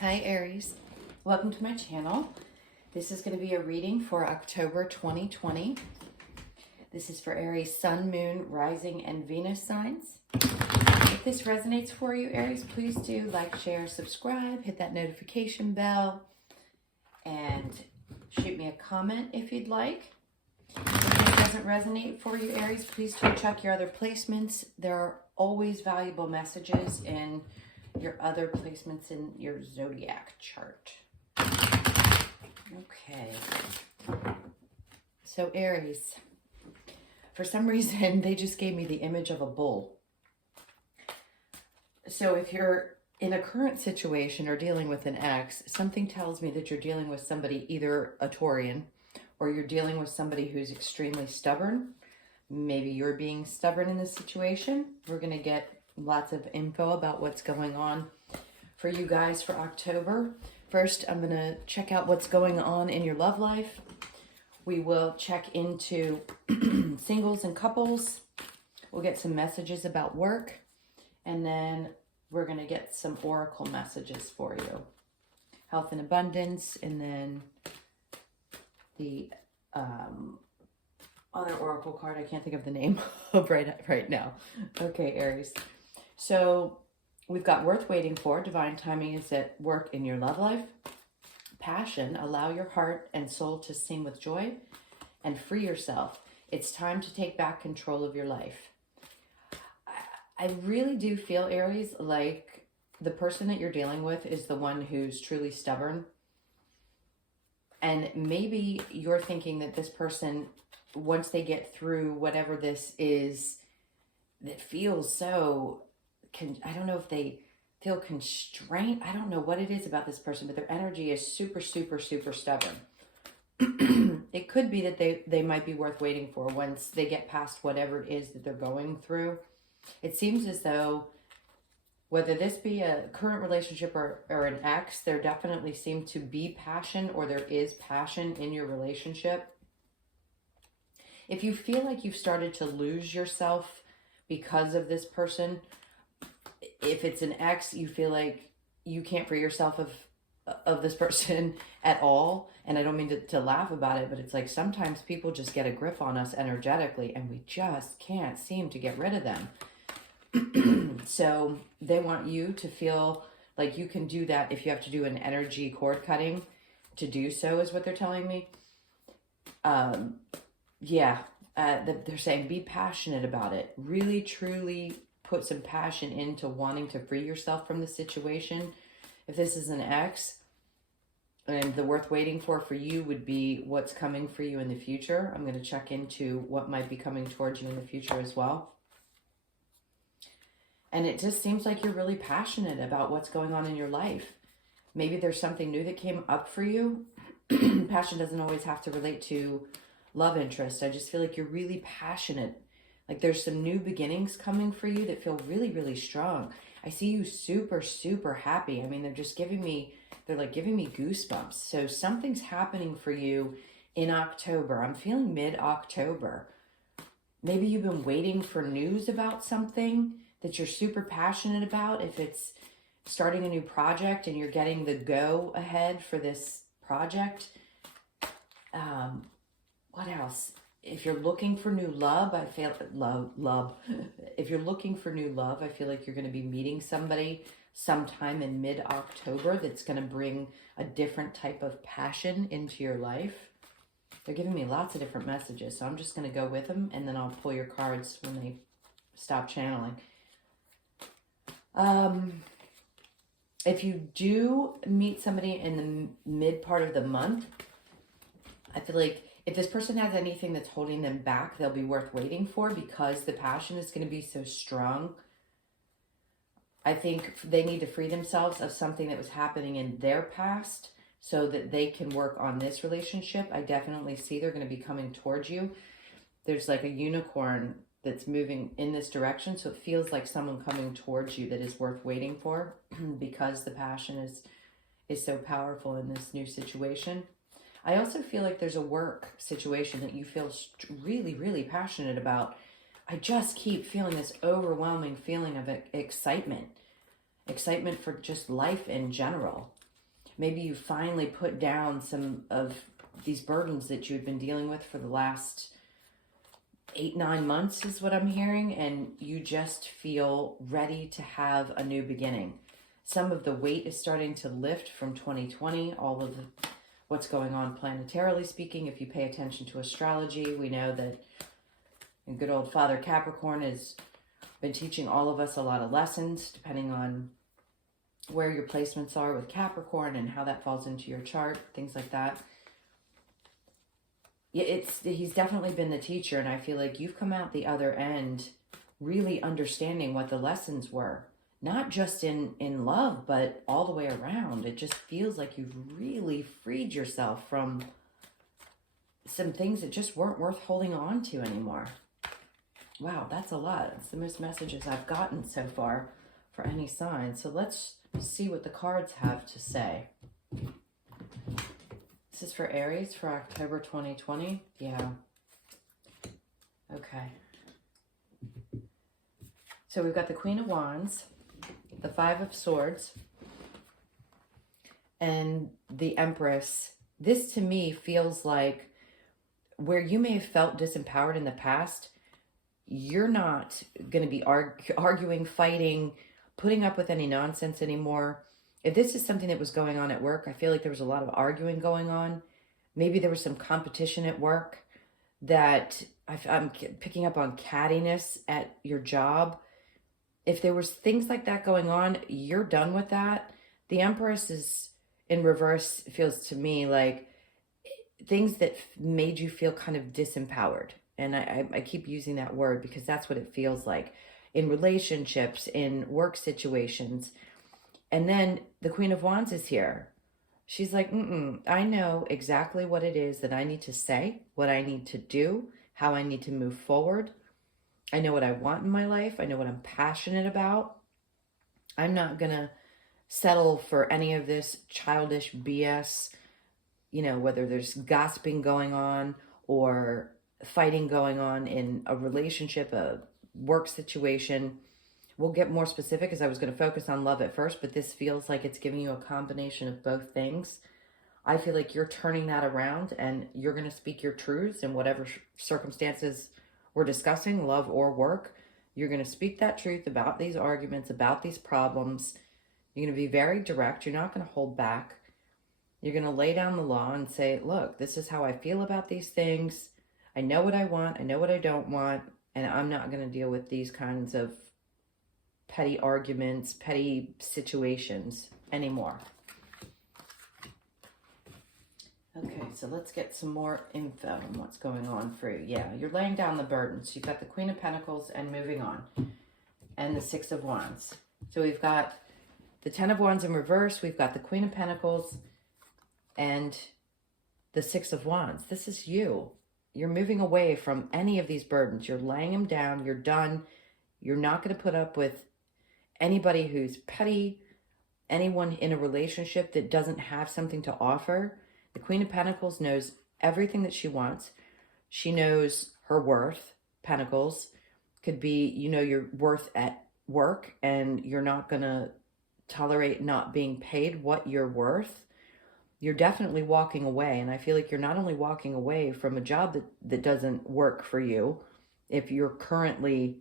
Hi Aries, welcome to my channel. This is going to be a reading for October 2020. This is for Aries Sun, Moon, Rising, and Venus signs. If this resonates for you, Aries, please do like, share, subscribe, hit that notification bell, and shoot me a comment if you'd like. If this doesn't resonate for you, Aries, please do check your other placements. There are always valuable messages in your other placements in your zodiac chart. Okay. So Aries, for some reason, they just gave me the image of a bull. So if you're in a current situation or dealing with an ex, something tells me that you're dealing with somebody, either a Taurian, or you're dealing with somebody who's extremely stubborn. Maybe you're being stubborn in this situation. We're going to get lots of info about what's going on for you guys for October. First, I'm going to check out what's going on in your love life. We will check into singles and couples. We'll get some messages about work. And then we're going to get some oracle messages for you. Health and abundance. And then the other oracle card, I can't think of the name of right now. Okay, Aries. So we've got worth waiting for. Divine timing is at work in your love life. Passion, allow your heart and soul to sing with joy and free yourself. It's time to take back control of your life. I really do feel, Aries, like the person that you're dealing with is the one who's truly stubborn. And maybe you're thinking that this person, once they get through whatever this is, that feels so, I don't know if they feel constrained. I don't know what it is about this person, but their energy is super, super, super stubborn. It could be that they might be worth waiting for once they get past whatever it is that they're going through. It seems as though, whether this be a current relationship or an ex, there definitely seems to be passion, or there is passion in your relationship. If you feel like you've started to lose yourself because of this person, if it's an ex, you feel like you can't free yourself of this person at all. And I don't mean to laugh about it, but it's like sometimes people just get a grip on us energetically and we just can't seem to get rid of them. So they want you to feel like you can do that. If you have to do an energy cord cutting to do so, is what they're telling me. They're saying be passionate about it. Really, truly put some passion into wanting to free yourself from the situation. If this is an ex, and the worth waiting for you would be what's coming for you in the future. I'm going to check into what might be coming towards you in the future as well. And it just seems like you're really passionate about what's going on in your life. Maybe there's something new that came up for you. Passion doesn't always have to relate to love interest. I just feel like you're really passionate. Like there's some new beginnings coming for you that feel really, really strong. I see you super, super happy. I mean, they're giving me goosebumps. So something's happening for you in October. I'm feeling mid-October. Maybe you've been waiting for news about something that you're super passionate about. If it's starting a new project and you're getting the go ahead for this project. What else? If you're looking for new love, If you're looking for new love, I feel like you're going to be meeting somebody sometime in mid-October that's going to bring a different type of passion into your life. They're giving me lots of different messages, so I'm just going to go with them, and then I'll pull your cards when they stop channeling. If you do meet somebody in the mid part of the month, I feel like if this person has anything that's holding them back, they'll be worth waiting for because the passion is going to be so strong. I think they need to free themselves of something that was happening in their past so that they can work on this relationship. I definitely see they're going to be coming towards you. There's like a unicorn that's moving in this direction. So it feels like someone coming towards you that is worth waiting for because the passion is so powerful in this new situation. I also feel like there's a work situation that you feel really, really passionate about. I just keep feeling this overwhelming feeling of excitement for just life in general. Maybe you finally put down some of these burdens that you've been dealing with for the last 8-9 months is what I'm hearing, and you just feel ready to have a new beginning. Some of the weight is starting to lift from 2020, all of what's going on planetarily speaking. If you pay attention to astrology, we know that good old Father Capricorn has been teaching all of us a lot of lessons, depending on where your placements are with Capricorn and how that falls into your chart, things like that. He's definitely been the teacher, and I feel like you've come out the other end really understanding what the lessons were, not just in love, but all the way around. It just feels like you've really freed yourself from some things that just weren't worth holding on to anymore. Wow, that's a lot. It's the most messages I've gotten so far for any sign. So let's see what the cards have to say. This is for Aries for October 2020. Yeah. Okay. So we've got the Queen of Wands, the Five of Swords, and the Empress. This to me feels like where you may have felt disempowered in the past, you're not going to be arguing, fighting, putting up with any nonsense anymore. If this is something that was going on at work, I feel like there was a lot of arguing going on. Maybe there was some competition at work that I'm picking up on cattiness at your job. If there was things like that going on, you're done with that. The Empress is in reverse, feels to me like things that made you feel kind of disempowered. And I keep using that word because that's what it feels like in relationships, in work situations. And then the Queen of Wands is here. She's like, I know exactly what it is that I need to say, what I need to do, how I need to move forward. I know what I want in my life. I know what I'm passionate about. I'm not going to settle for any of this childish BS, whether there's gossiping going on or fighting going on in a relationship, a work situation. We'll get more specific because I was going to focus on love at first, but this feels like it's giving you a combination of both things. I feel like you're turning that around and you're going to speak your truths in whatever circumstances we're discussing, love or work. You're going to speak that truth about these arguments, about these problems. You're going to be very direct. You're not going to hold back. You're going to lay down the law and say, look, this is how I feel about these things. I know what I want. I know what I don't want. And I'm not going to deal with these kinds of petty arguments, petty situations anymore. Okay, so let's get some more info on what's going on for you. Yeah, you're laying down the burdens. You've got the Queen of Pentacles and moving on. And the Six of Wands. So we've got the Ten of Wands in reverse. We've got the Queen of Pentacles and the Six of Wands. This is you. You're moving away from any of these burdens. You're laying them down. You're done. You're not going to put up with anybody who's petty, anyone in a relationship that doesn't have something to offer. The Queen of Pentacles knows everything that she wants. She knows her worth. Pentacles could be, your worth at work and you're not going to tolerate not being paid what you're worth. You're definitely walking away. And I feel like you're not only walking away from a job that doesn't work for you, if you're currently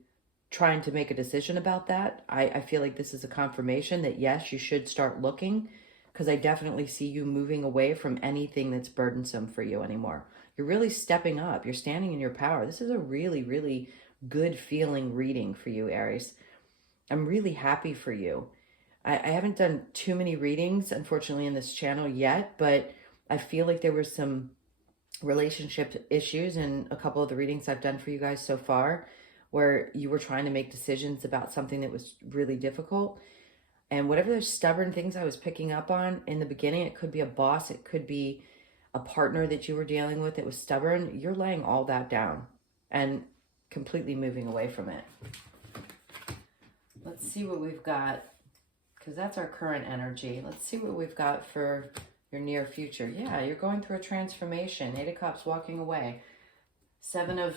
trying to make a decision about that, I feel like this is a confirmation that yes, you should start looking, because I definitely see you moving away from anything that's burdensome for you anymore. You're really stepping up. You're standing in your power. This is a really, really good feeling reading for you, Aries. I'm really happy for you. I haven't done too many readings, unfortunately, in this channel yet, but I feel like there were some relationship issues in a couple of the readings I've done for you guys so far, where you were trying to make decisions about something that was really difficult. And whatever those stubborn things I was picking up on in the beginning, it could be a boss, it could be a partner that you were dealing with that was stubborn. You're laying all that down and completely moving away from it. Let's see what we've got, because that's our current energy. Let's see what we've got for your near future. Yeah, you're going through a transformation. 8 of Cups, walking away. 7 of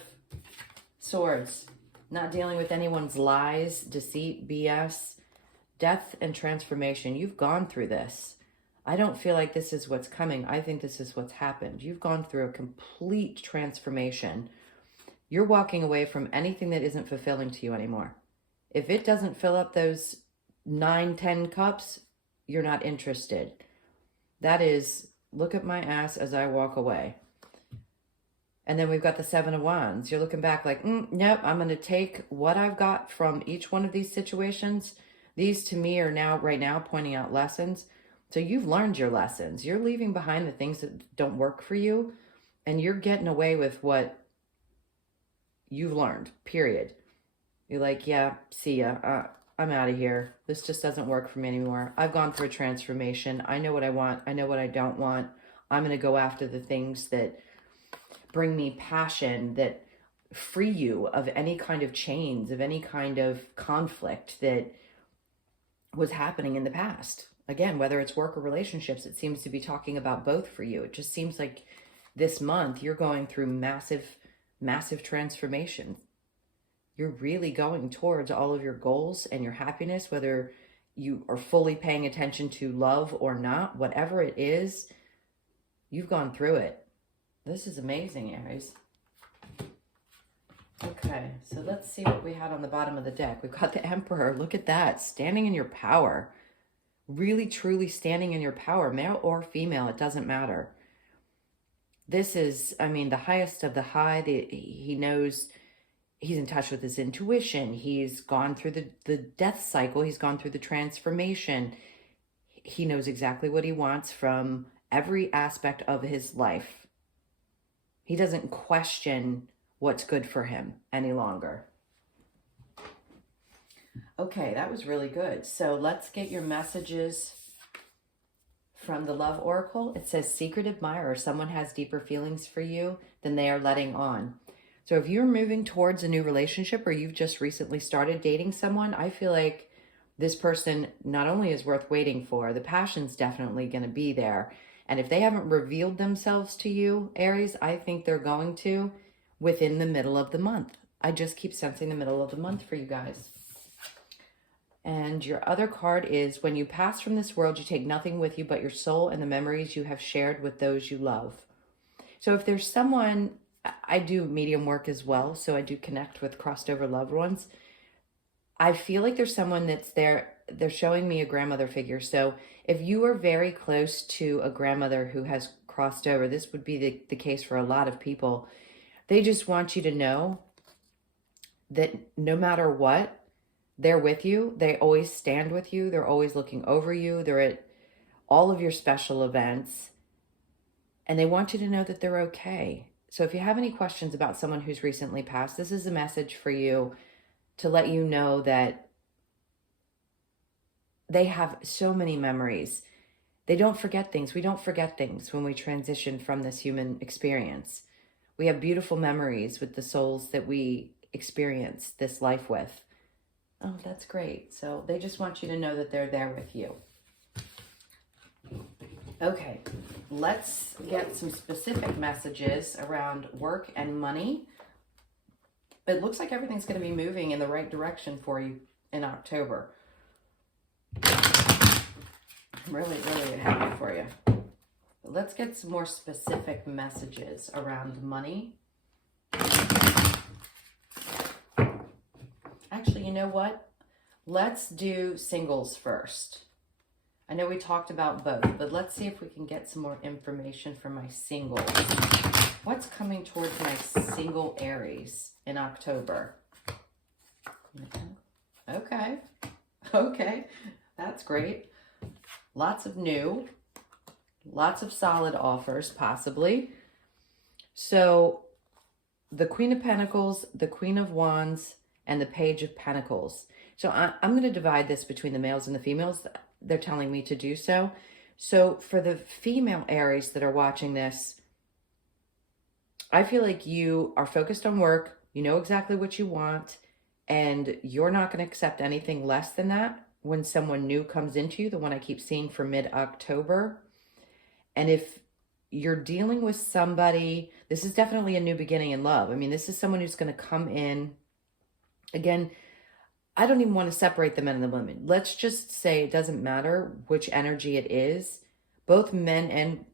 Swords, not dealing with anyone's lies, deceit, BS. Death and transformation. You've gone through this. I don't feel like this is what's coming. I think this is what's happened. You've gone through a complete transformation. You're walking away from anything that isn't fulfilling to you anymore. If it doesn't fill up those 9, 10 cups, you're not interested. That is, look at my ass as I walk away. And then we've got the 7 of Wands. You're looking back like, nope, I'm going to take what I've got from each one of these situations. These to me are now, right now, pointing out lessons. So you've learned your lessons. You're leaving behind the things that don't work for you, and you're getting away with what you've learned, period. You're like, yeah, see ya. I'm out of here. This just doesn't work for me anymore. I've gone through a transformation. I know what I want. I know what I don't want. I'm going to go after the things that bring me passion, that free you of any kind of chains, of any kind of conflict that was happening in the past. Again, whether it's work or relationships, it seems to be talking about both for you. It just seems like this month you're going through massive, massive transformation. You're really going towards all of your goals and your happiness, whether you are fully paying attention to love or not, whatever it is, you've gone through it. This is amazing, Aries. Okay, so let's see what we had on the bottom of the deck. We've got the Emperor. Look at that. Standing in your power. Really, truly standing in your power. Male or female, it doesn't matter. This is, I mean, the highest of the high. He knows, he's in touch with his intuition. He's gone through the death cycle. He's gone through the transformation. He knows exactly what he wants from every aspect of his life. He doesn't question what's good for him any longer. Okay, that was really good. So let's get your messages from the Love Oracle. It says, secret admirer. Someone has deeper feelings for you than they are letting on. So if you're moving towards a new relationship or you've just recently started dating someone, I feel like this person not only is worth waiting for, the passion's definitely going to be there. And if they haven't revealed themselves to you, Aries, I think they're going to within the middle of the month. I just keep sensing the middle of the month for you guys. And your other card is, when you pass from this world, you take nothing with you but your soul and the memories you have shared with those you love. So if there's someone, I do medium work as well, so I do connect with crossed over loved ones. I feel like there's someone that's there. They're showing me a grandmother figure. So if you are very close to a grandmother who has crossed over, this would be the case for a lot of people. They just want you to know that no matter what, they're with you. They always stand with you. They're always looking over you. They're at all of your special events. And they want you to know that they're okay. So if you have any questions about someone who's recently passed, this is a message for you to let you know that they have so many memories. They don't forget things. We don't forget things when we transition from this human experience. We have beautiful memories with the souls that we experience this life with. Oh, that's great. So they just want you to know that they're there with you. Okay, let's get some specific messages around work and money. It looks like everything's going to be moving in the right direction for you in October. I'm really, really happy for you. Let's get some more specific messages around money. Actually, you know what? Let's do singles first. I know we talked about both, but let's see if we can get some more information for my singles. What's coming towards my single Aries in October? Okay. Okay. That's great. Lots of new. Lots of solid offers, possibly. So, the Queen of Pentacles, the Queen of Wands, and the Page of Pentacles. So I'm going to divide this between the males and the females. They're telling me to do so. So for the female Aries that are watching this, I feel like you are focused on work. You know exactly what you want, and you're not going to accept anything less than that when someone new comes into you, the one I keep seeing for mid-October. And if you're dealing with somebody, this is definitely a new beginning in love. I mean, this is someone who's going to come in. Again, I don't even want to separate the men and the women. Let's just say it doesn't matter which energy it is, both men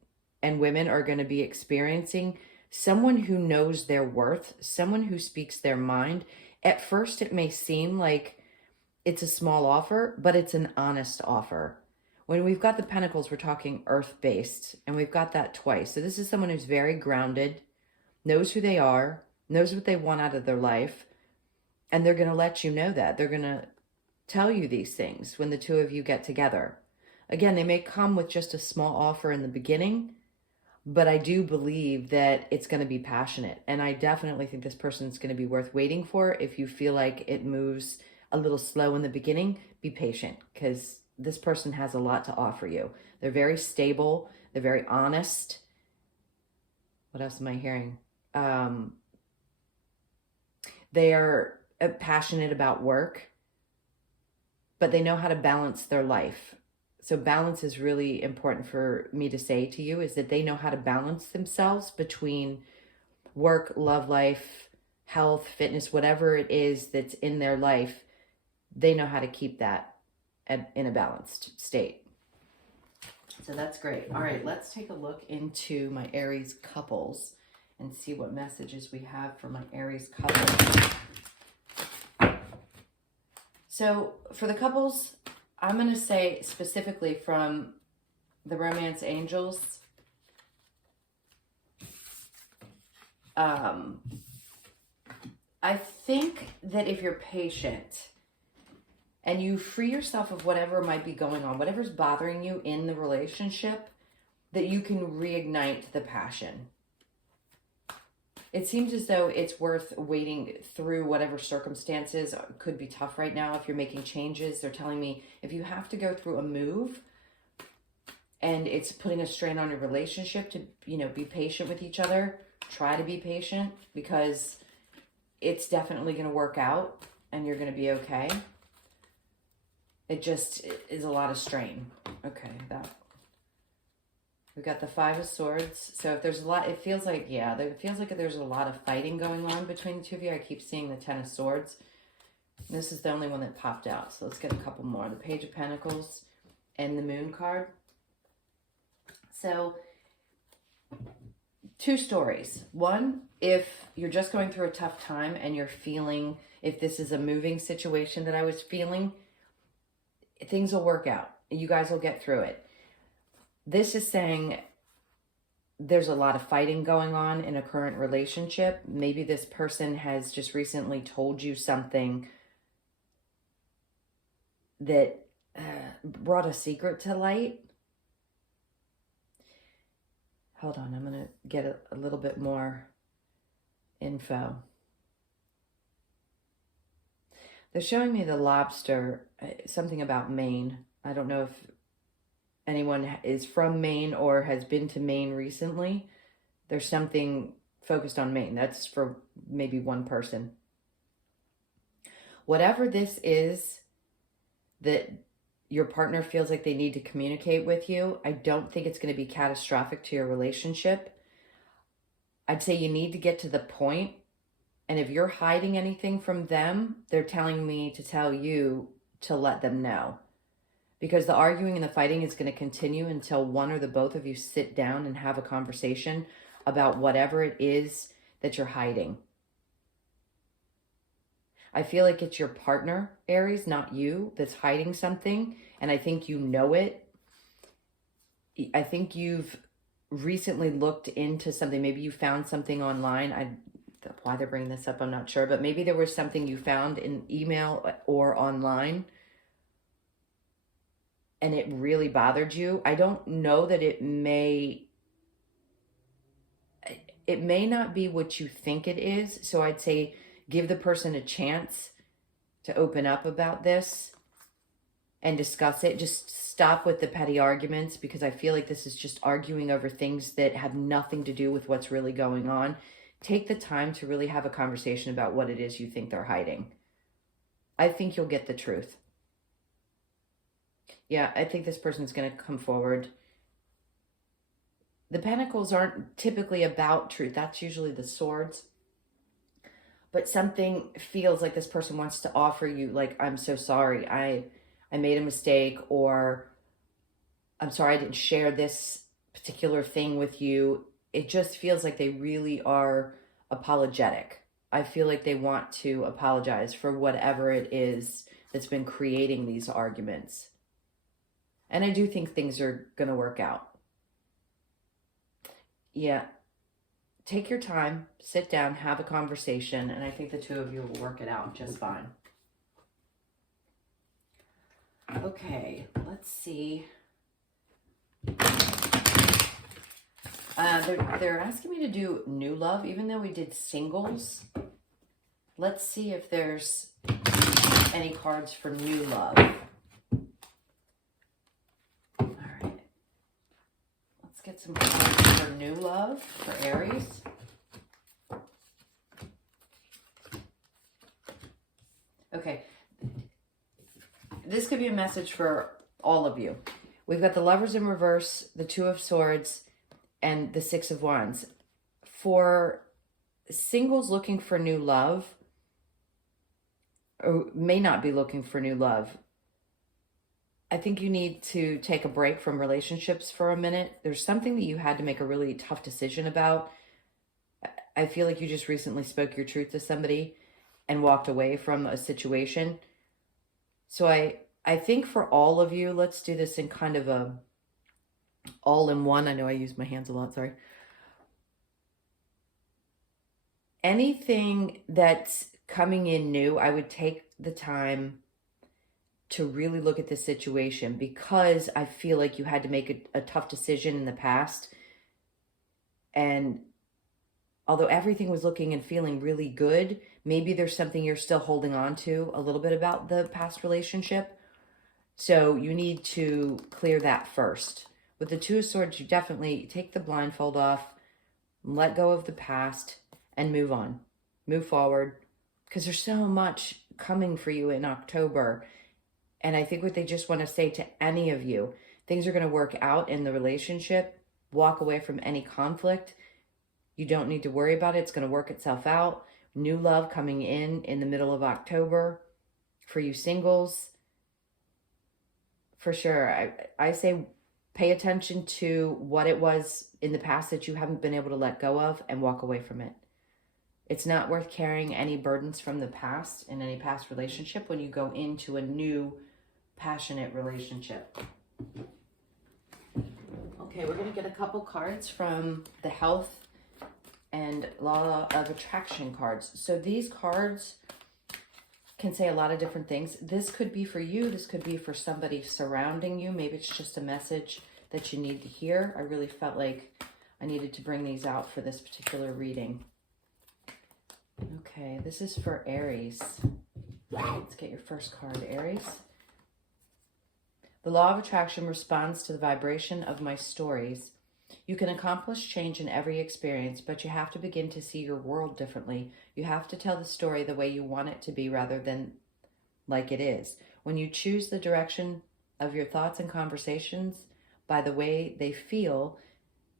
and women are going to be experiencing someone who knows their worth, someone who speaks their mind. At first, it may seem like it's a small offer, but it's an honest offer. When we've got the Pentacles, we're talking earth-based, and we've got that twice. So this is someone who's very grounded, knows who they are, knows what they want out of their life, and they're going to let you know that. They're going to tell you these things when the two of you get together. Again, they may come with just a small offer in the beginning, but I do believe that it's going to be passionate. And I definitely think this person's going to be worth waiting for. If you feel like it moves a little slow in the beginning, be patient, because this person has a lot to offer you. They're very stable. They're very honest. What else am I hearing? They are passionate about work, but they know how to balance their life. So balance is really important for me to say to you, is that they know how to balance themselves between work, love life, health, fitness, whatever it is that's in their life. They know how to keep that in a balanced state. So that's great. All right, let's take a look into my Aries couples and see what messages we have for my Aries couples. So for the couples, I'm going to say specifically from the Romance Angels, I think that if you're patient and you free yourself of whatever might be going on, whatever's bothering you in the relationship, that you can reignite the passion. It seems as though it's worth waiting through whatever circumstances could be tough right now. If you're making changes, they're telling me if you have to go through a move and it's putting a strain on your relationship, to, be patient with each other. Try to be patient, because it's definitely going to work out and you're going to be okay. It just is a lot of strain. Okay, we've got the Five of Swords. So if there's a lot, it feels like there's a lot of fighting going on between the two of you. I keep seeing the Ten of Swords. This is the only one that popped out. So let's get a couple more. The Page of Pentacles and the Moon card. So two stories. One, if you're just going through a tough time and you're feeling, if this is a moving situation that I was feeling, things will work out. You guys will get through it. This is saying there's a lot of fighting going on in a current relationship. Maybe this person has just recently told you something that brought a secret to light. Hold on, I'm going to get a little bit more info. They're showing me the lobster, something about Maine. I don't know if anyone is from Maine or has been to Maine recently. There's something focused on Maine. That's for maybe one person. Whatever this is that your partner feels like they need to communicate with you, I don't think it's going to be catastrophic to your relationship. I'd say you need to get to the point, and if you're hiding anything from them, they're telling me to tell you to let them know. Because the arguing and the fighting is going to continue until one or the both of you sit down and have a conversation about whatever it is that you're hiding. I feel like it's your partner, Aries, not you, that's hiding something. And I think you know it. I think you've recently looked into something. Maybe you found something online. Why they're bringing this up, I'm not sure. But maybe there was something you found in email or online, and it really bothered you. I don't know that it may not be what you think it is. So I'd say give the person a chance to open up about this and discuss it. Just stop with the petty arguments, because I feel like this is just arguing over things that have nothing to do with what's really going on. Take the time to really have a conversation about what it is you think they're hiding. I think you'll get the truth. Yeah, I think this person's going to come forward. The Pentacles aren't typically about truth. That's usually the Swords. But something feels like this person wants to offer you, like, I'm so sorry. I made a mistake, or I'm sorry I didn't share this particular thing with you. It just feels like they really are apologetic. I feel like they want to apologize for whatever it is that's been creating these arguments. And I do think things are going to work out. Yeah. Take your time, sit down, have a conversation, and I think the two of you will work it out just fine. Okay, let's see. They're asking me to do new love, even though we did singles. Let's see if there's any cards for new love. All right. Let's get some cards for new love for Aries. Okay. This could be a message for all of you. We've got the Lovers in reverse, the Two of Swords, and the Six of Wands. For singles looking for new love, or may not be looking for new love, I think you need to take a break from relationships for a minute. There's something that you had to make a really tough decision about. I feel like you just recently spoke your truth to somebody and walked away from a situation. So I think for all of you, let's do this in kind of a all-in-one. I know I use my hands a lot, sorry. Anything that's coming in new, I would take the time to really look at this situation, because I feel like you had to make a tough decision in the past. And although everything was looking and feeling really good, maybe there's something you're still holding on to a little bit about the past relationship. So you need to clear that first. With the Two of Swords, you definitely take the blindfold off, let go of the past, and move on. Move forward. Because there's so much coming for you in October. And I think what they just want to say to any of you, things are going to work out in the relationship. Walk away from any conflict. You don't need to worry about it. It's going to work itself out. New love coming in the middle of October. For you singles, for sure, I say pay attention to what it was in the past that you haven't been able to let go of, and walk away from it. It's not worth carrying any burdens from the past in any past relationship when you go into a new passionate relationship. Okay, we're going to get a couple cards from the Health and Law of Attraction cards. So these cards can say a lot of different things. This could be for you. This could be for somebody surrounding you. Maybe it's just a message that you need to hear. I really felt like I needed to bring these out for this particular reading. Okay, this is for Aries. Let's get your first card, Aries. The law of attraction responds to the vibration of my stories. You can accomplish change in every experience, but you have to begin to see your world differently. You have to tell the story the way you want it to be rather than like it is. When you choose the direction of your thoughts and conversations by the way they feel,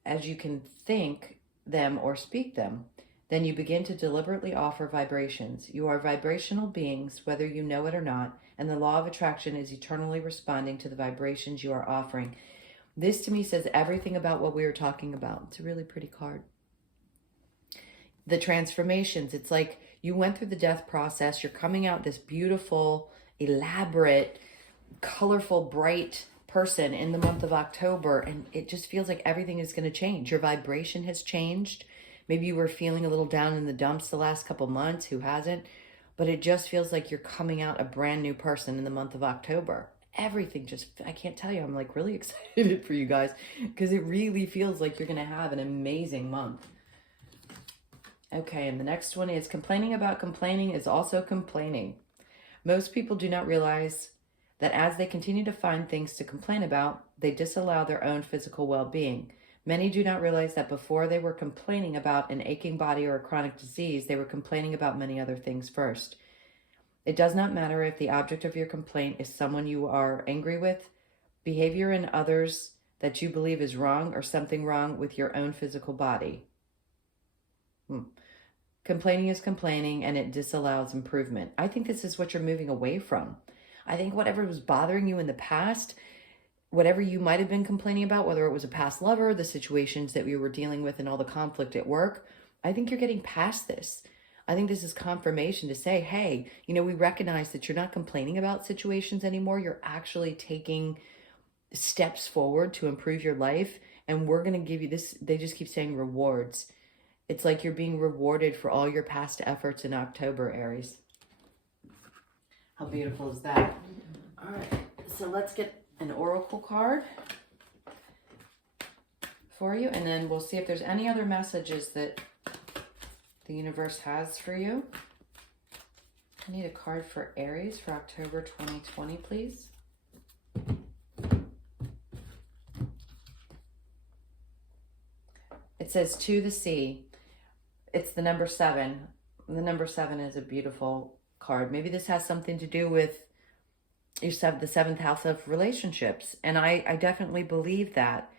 as you can think them or speak them, then you begin to deliberately offer vibrations. You are vibrational beings, whether you know it or not, and the law of attraction is eternally responding to the vibrations you are offering. This to me says everything about what we were talking about. It's a really pretty card. The transformations, it's like you went through the death process. You're coming out this beautiful, elaborate, colorful, bright person in the month of October, and it just feels like everything is going to change. Your vibration has changed. Maybe you were feeling a little down in the dumps the last couple months. Who hasn't? But it just feels like you're coming out a brand new person in the month of October. Everything just, I can't tell you, I'm like really excited for you guys, because it really feels like you're going to have an amazing month. Okay, and the next one is complaining about complaining is also complaining. Most people do not realize that as they continue to find things to complain about, they disallow their own physical well-being. Many do not realize that before they were complaining about an aching body or a chronic disease, they were complaining about many other things first. It does not matter if the object of your complaint is someone you are angry with, behavior in others that you believe is wrong, or something wrong with your own physical body. Complaining is complaining, and it disallows improvement. I think this is what you're moving away from. I think whatever was bothering you in the past whatever you might have been complaining about, whether it was a past lover, the situations that we were dealing with and all the conflict at work, I think you're getting past this. I think this is confirmation to say, hey, we recognize that you're not complaining about situations anymore. You're actually taking steps forward to improve your life. And we're going to give you this. They just keep saying rewards. It's like you're being rewarded for all your past efforts in October, Aries. How beautiful is that? All right, so let's get an oracle card for you, and then we'll see if there's any other messages that the universe has for you. I need a card for Aries for October 2020, please. It says to the sea. It's the number 7. The number 7 is a beautiful card. Maybe this has something to do with the 7th house of relationships. And I definitely believe that.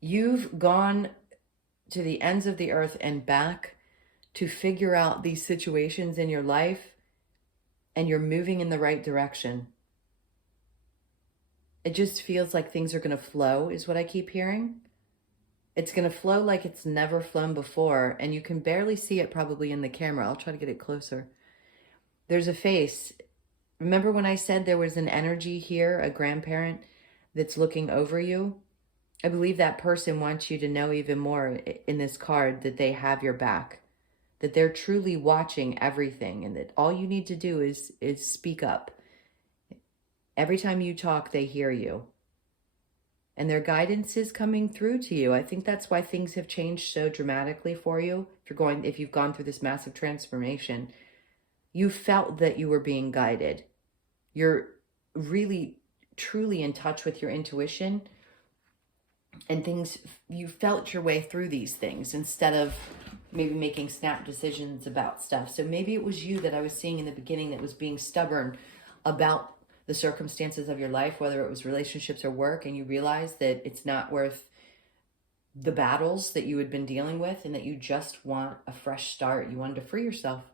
You've gone to the ends of the earth and back to figure out these situations in your life, and you're moving in the right direction. It just feels like things are going to flow, is what I keep hearing. It's going to flow like it's never flown before, and you can barely see it probably in the camera. I'll try to get it closer. There's a face. Remember when I said there was an energy here, a grandparent that's looking over you? I believe that person wants you to know even more in this card that they have your back, that they're truly watching everything, and that all you need to do is speak up. Every time you talk, they hear you. And their guidance is coming through to you. I think that's why things have changed so dramatically for you. If you've gone through this massive transformation, you felt that you were being guided. You're really, truly in touch with your intuition, and you felt your way through these things instead of maybe making snap decisions about stuff. So maybe it was you that I was seeing in the beginning that was being stubborn about the circumstances of your life, whether it was relationships or work, and you realized that it's not worth the battles that you had been dealing with, and that you just want a fresh start. You wanted to free yourself.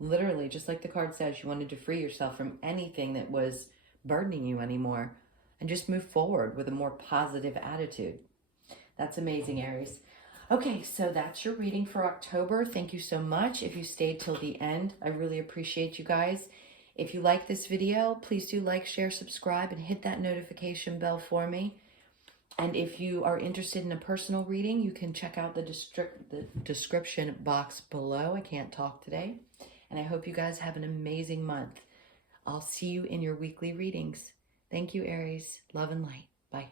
Literally, just like the card says, you wanted to free yourself from anything that was burdening you anymore and just move forward with a more positive attitude. That's amazing, Aries. Okay, so that's your reading for October. Thank you so much. If you stayed till the end, I really appreciate you guys. If you like this video, please do like, share, subscribe, and hit that notification bell for me. And if you are interested in a personal reading, you can check out the description box below. I can't talk today. And I hope you guys have an amazing month. I'll see you in your weekly readings. Thank you, Aries. Love and light. Bye.